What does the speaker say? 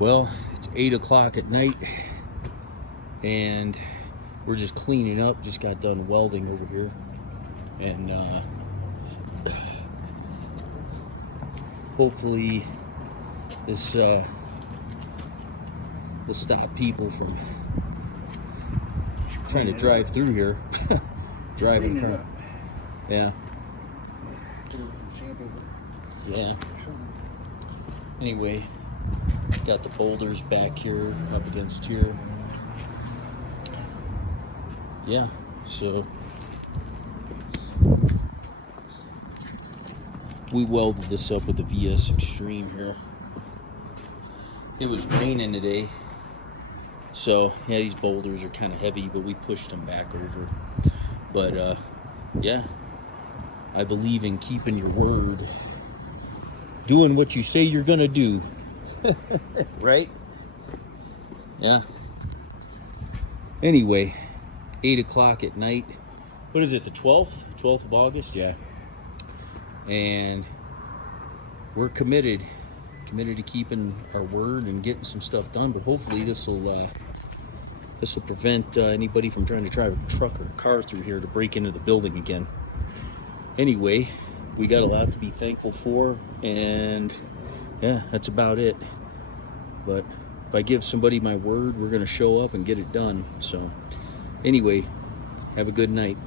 Well, it's 8 o'clock at night and we're just cleaning up. Just got done welding over here, and hopefully this will stop people from trying to drive through here. Driving car. Yeah. Yeah. Anyway, got the boulders back here up against here. Yeah, so we welded this up with the VS Extreme here. It was raining today, so yeah, these boulders are kind of heavy, but we pushed them back over. But yeah, I believe in keeping your word, doing what you say you're gonna do. Right? Yeah. Anyway, 8 o'clock at night. What is it, the 12th? 12th of August? Yeah. And we're committed to keeping our word and getting some stuff done, but hopefully this will prevent anybody from trying to drive a truck or a car through here to break into the building again. Anyway, we got a lot to be thankful for, and yeah, that's about it. But if I give somebody my word, we're going to show up and get it done. So anyway, have a good night.